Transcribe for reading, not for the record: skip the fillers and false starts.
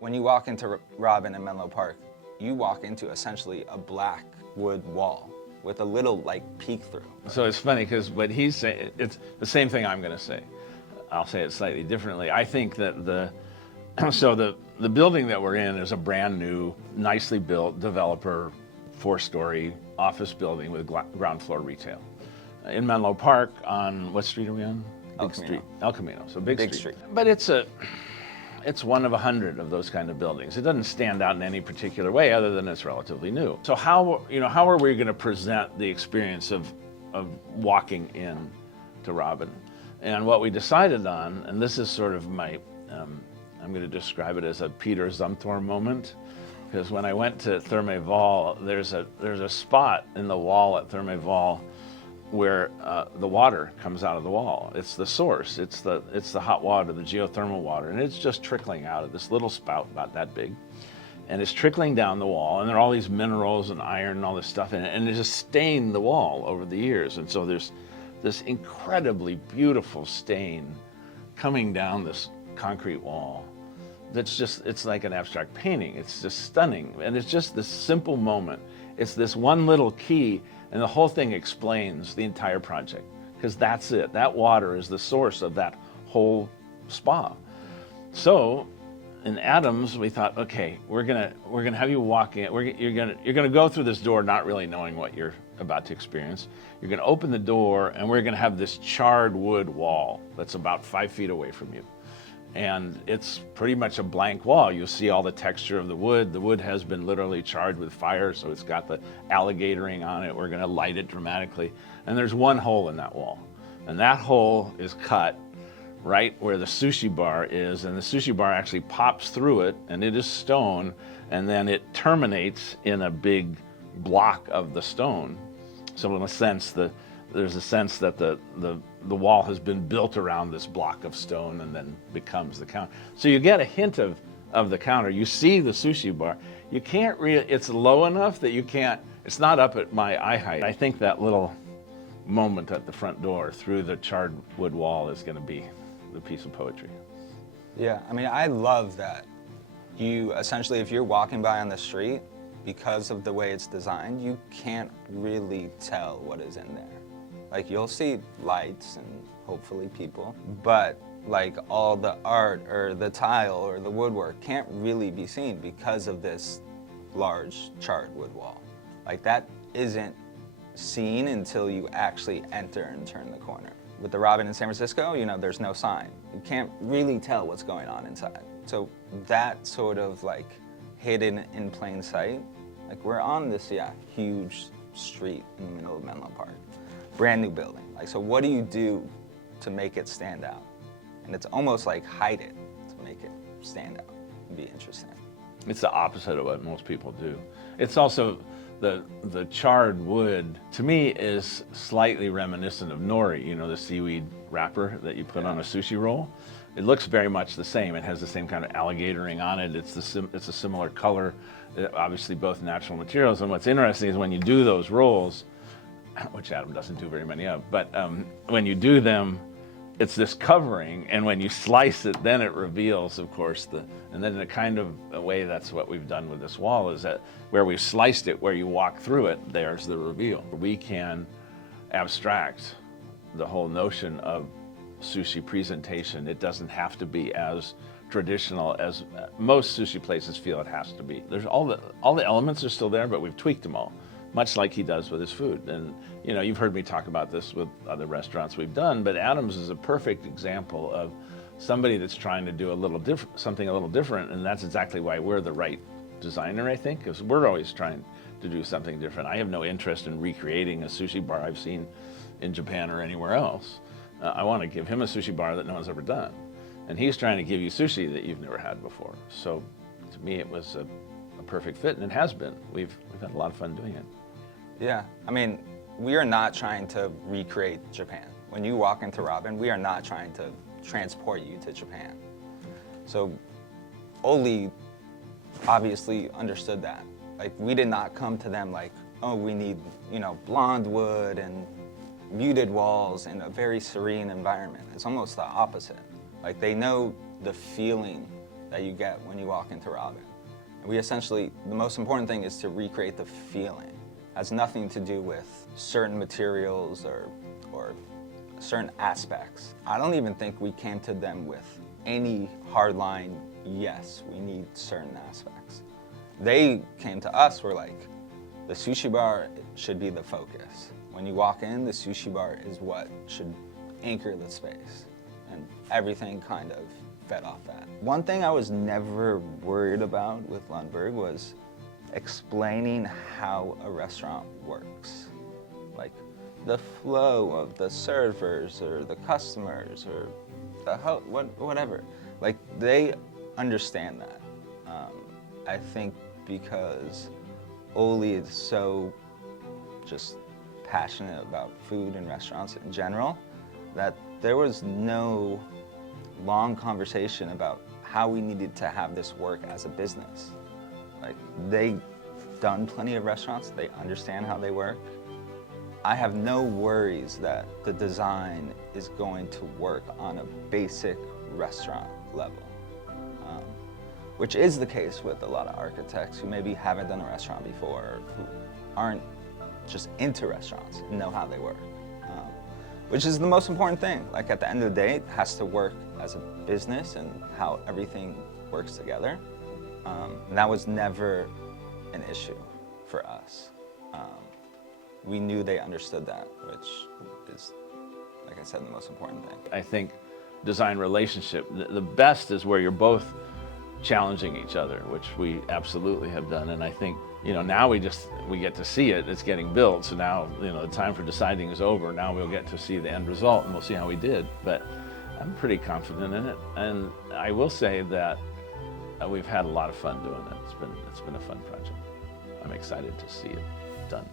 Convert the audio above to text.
When you walk into Robin and Menlo Park, you walk into essentially a black wood wall with a little like peek through. So it's funny because what he's saying, it's the same thing I'm going to say. I'll say it slightly differently. I think that the building that we're in is a brand new, nicely built developer, 4-story office building with ground floor retail. In Menlo Park on, what street are we on? El Camino. Street. El Camino, so big street. But it's one of 100 of those kind of buildings. It doesn't stand out in any particular way other than it's relatively new. So how are we going to present the experience of walking in to Robin? And what we decided on, and this is sort of my, I'm going to describe it as a Peter Zumthor moment, because when I went to Therme Val, there's a spot in the wall at Therme Val where the water comes out of the wall. It's the source. It's the hot water, the geothermal water, and it's just trickling out of this little spout about that big, and it's trickling down the wall. And there are all these minerals and iron and all this stuff in it, and it just stained the wall over the years. And so there's this incredibly beautiful stain coming down this concrete wall. It's like an abstract painting. It's just stunning, and it's just this simple moment. It's this one little key. And the whole thing explains the entire project, because that's it. That water is the source of that whole spa. So in Adams, we thought, okay, we're gonna have you walk in. You're gonna go through this door not really knowing what you're about to experience. You're gonna open the door, and we're gonna have this charred wood wall that's about 5 feet away from you. And it's pretty much a blank wall. You'll see all the texture of the wood. The wood has been literally charred with fire, so it's got the alligatoring on it. We're going to light it dramatically. And there's one hole in that wall. And that hole is cut right where the sushi bar is, and the sushi bar actually pops through it, and it is stone, and then it terminates in a big block of the stone. So in a sense, there's a sense that the wall has been built around this block of stone and then becomes the counter. So you get a hint of the counter. You see the sushi bar. You can't really, it's low enough that you can't, it's not up at my eye height. I think that little moment at the front door through the charred wood wall is going to be the piece of poetry. Yeah, I mean, I love that you essentially, if you're walking by on the street, because of the way it's designed, you can't really tell what is in there. Like, you'll see lights and hopefully people, but like all the art or the tile or the woodwork can't really be seen because of this large charred wood wall. Like, that isn't seen until you actually enter and turn the corner. With the Robin in San Francisco, there's no sign. You can't really tell what's going on inside. So that sort of like hidden in plain sight, like we're on this, huge street in the middle of Menlo Park. Brand new building. Like, so what do you do to make it stand out? And it's almost like hide it to make it stand out. It'd be interesting. It's the opposite of what most people do. It's also the charred wood, to me, is slightly reminiscent of nori, the seaweed wrapper that you put on a sushi roll. It looks very much the same. It has the same kind of alligatoring on it. It's a similar color. Obviously both natural materials. And what's interesting is when you do those rolls, which Adam doesn't do very many of, but when you do them, it's this covering, and when you slice it, then it reveals, of course, and then in a kind of a way, that's what we've done with this wall, is that where we've sliced it, where you walk through it, there's the reveal. We can abstract the whole notion of sushi presentation. It doesn't have to be as traditional as most sushi places feel it has to be. There's all the elements are still there, but we've tweaked them all, much like he does with his food. And you've heard me talk about this with other restaurants we've done, but Adams is a perfect example of somebody that's trying to do something a little different, and that's exactly why we're the right designer, I think, because we're always trying to do something different. I have no interest in recreating a sushi bar I've seen in Japan or anywhere else. I want to give him a sushi bar that no one's ever done, and he's trying to give you sushi that you've never had before. So to me, it was a perfect fit, and it has been. We've had a lot of fun doing it. Yeah, I mean, we are not trying to recreate Japan. When you walk into Robin, we are not trying to transport you to Japan. So Olle obviously understood that. Like, we did not come to them like, oh, we need, blonde wood and muted walls and a very serene environment. It's almost the opposite. Like, they know the feeling that you get when you walk into Robin. And we essentially, the most important thing is to recreate the feeling. It has nothing to do with certain materials or certain aspects. I don't even think we came to them with any hard line, yes, we need certain aspects. They came to us, we're like, the sushi bar should be the focus. When you walk in, the sushi bar is what should anchor the space. And everything kind of fed off that. One thing I was never worried about with Lundberg was explaining how a restaurant works. Like the flow of the servers or the customers or the whatever. Like they understand that. I think because Olle is so just passionate about food and restaurants in general, that there was no long conversation about how we needed to have this work as a business. Like they've done plenty of restaurants, they understand how they work. I have no worries that the design is going to work on a basic restaurant level, which is the case with a lot of architects who maybe haven't done a restaurant before, or who aren't just into restaurants and know how they work, which is the most important thing. Like at the end of the day, it has to work as a business and how everything works together. And that was never an issue for us. We knew they understood that, which is, like I said, the most important thing. I think design relationship, the best is where you're both challenging each other, which we absolutely have done. And I think, now we get to see it, it's getting built. So now, the time for deciding is over. Now we'll get to see the end result and we'll see how we did. But I'm pretty confident in it. And I will say that we've had a lot of fun doing it. It's been a fun project. I'm excited to see it done.